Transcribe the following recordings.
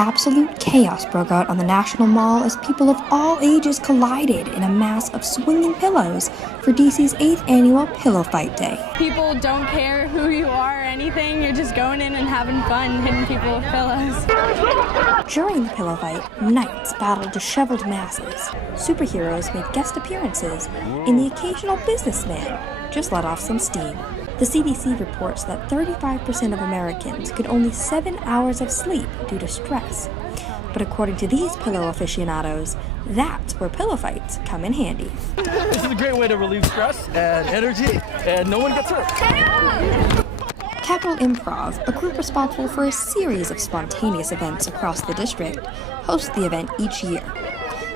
Absolute chaos broke out on the National Mall as people of all ages collided in a mass of swinging pillows for DC's 8th annual Pillow Fight Day. People don't care who you are or anything. You're just going in and having fun, hitting people with pillows. During the pillow fight, knights battled disheveled masses. Superheroes made guest appearances, and the occasional businessman just let off some steam. The CDC reports that 35% of Americans get only 7 hours of sleep due to stress. But according to these pillow aficionados, that's where pillow fights come in handy. This is a great way to relieve stress and energy, and no one gets hurt. Capital Improv, a group responsible for a series of spontaneous events across the district, hosts the event each year.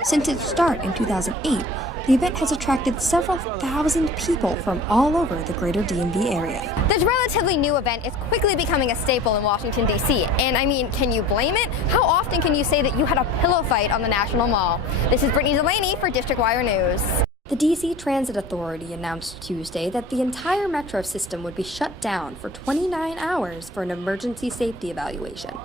Since its start in 2008, the event has attracted several thousand people from all over the greater DMV area. This relatively new event is quickly becoming a staple in Washington, D.C. And I mean, can you blame it? How often can you say that you had a pillow fight on the National Mall? This is Brittany Delaney for District Wire News. The D.C. Transit Authority announced Tuesday that the entire metro system would be shut down for 29 hours for an emergency safety evaluation.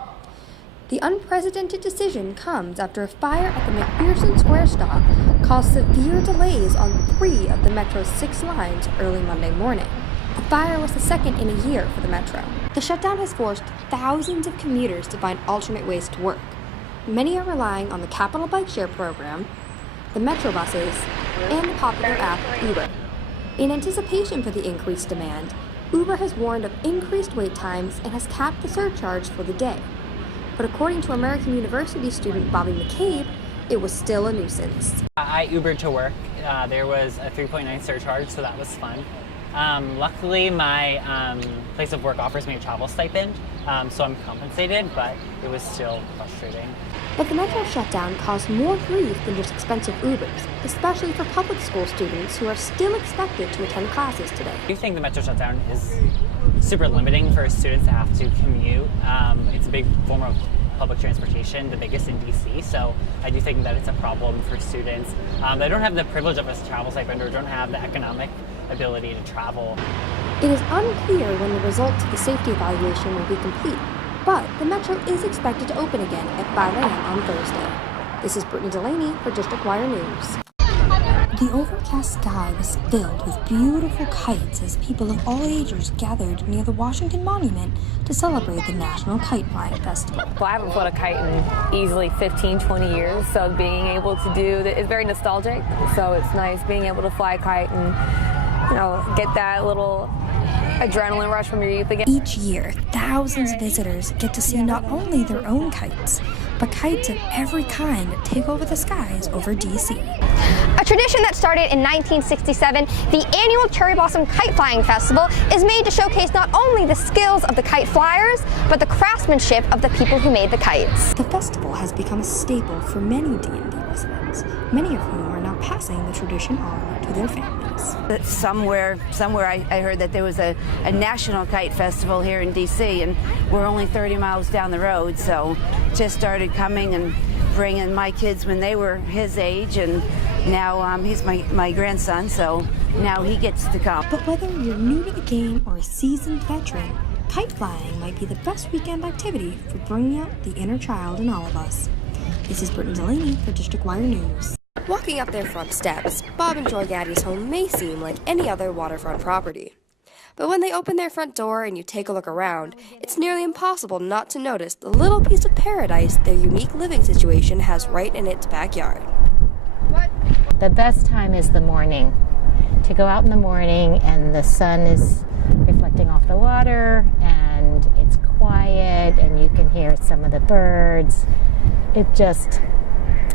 The unprecedented decision comes after a fire at the McPherson Square stop caused severe delays on 3 of the Metro's 6 lines early Monday morning. The fire was the second in a year for the Metro. The shutdown has forced thousands of commuters to find alternate ways to work. Many are relying on the Capital Bike Share program, the Metro buses, and the popular app Uber. In anticipation for the increased demand, Uber has warned of increased wait times and has capped the surcharge for the day. But according to American University student Bobby McCabe, it was still a nuisance. I Ubered to work. There was a 3.9 surcharge, so that was fun. Luckily, my place of work offers me a travel stipend, so I'm compensated, but it was still frustrating. But the Metro shutdown caused more grief than just expensive Ubers, especially for public school students who are still expected to attend classes today. I do think the Metro shutdown is super limiting for students to have to commute. It's a big form of public transportation, the biggest in DC, so I do think that it's a problem for students that don't have the privilege of a travel stipend or don't have the economic ability to travel. It is unclear when the results of the safety evaluation will be complete, but the Metro is expected to open again at 5 a.m. on Thursday. This is Brittany Delaney for District Wire News. The overcast sky was filled with beautiful kites as people of all ages gathered near the Washington Monument to celebrate the National Kite Flying Festival. Well, I haven't flown a kite in easily 15, 20 years, so being able to do that is very nostalgic. So it's nice being able to fly a kite and, get that little adrenaline rush from your youth again. Each year, thousands of visitors get to see not only their own kites, but kites of every kind take over the skies over DC. A tradition that started in 1967, the annual Cherry Blossom Kite Flying Festival is made to showcase not only the skills of the kite flyers, but the craftsmanship of the people who made the kites. The festival has become a staple for many D&D residents, many of whom are now passing the tradition on to their families. Somewhere I heard that there was a national kite festival here in DC, and we're only 30 miles down the road, so just started coming and bringing my kids when they were his age, and now he's my grandson, so now he gets to come. But whether you're new to the game or a seasoned veteran, kite flying might be the best weekend activity for bringing out the inner child in all of us. This is Brittany Delaney for District Wire News. Walking up their front steps, Bob and Joy Gaddy's home may seem like any other waterfront property. But when they open their front door and you take a look around, it's nearly impossible not to notice the little piece of paradise their unique living situation has right in its backyard. The best time is the morning. To go out in the morning and the sun is reflecting off the water and it's quiet and you can hear some of the birds.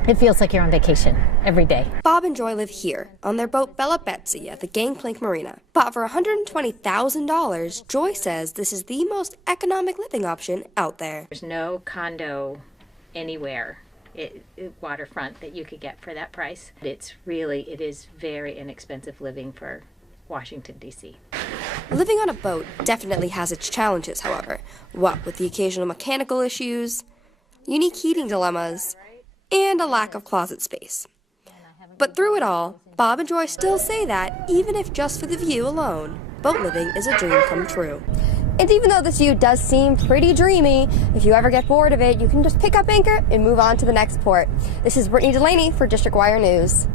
It feels like you're on vacation every day. Bob and Joy live here on their boat Bella Betsy at the Gangplank Marina. But for $120,000, Joy says this is the most economic living option out there. There's no condo anywhere waterfront that you could get for that price. It is very inexpensive living for Washington, D.C. Living on a boat definitely has its challenges, however. What with the occasional mechanical issues, unique heating dilemmas, and a lack of closet space. But through it all, Bob and Joy still say that, even if just for the view alone, boat living is a dream come true. And even though this view does seem pretty dreamy, if you ever get bored of it, you can just pick up anchor and move on to the next port. This is Brittany Delaney for District Wire News.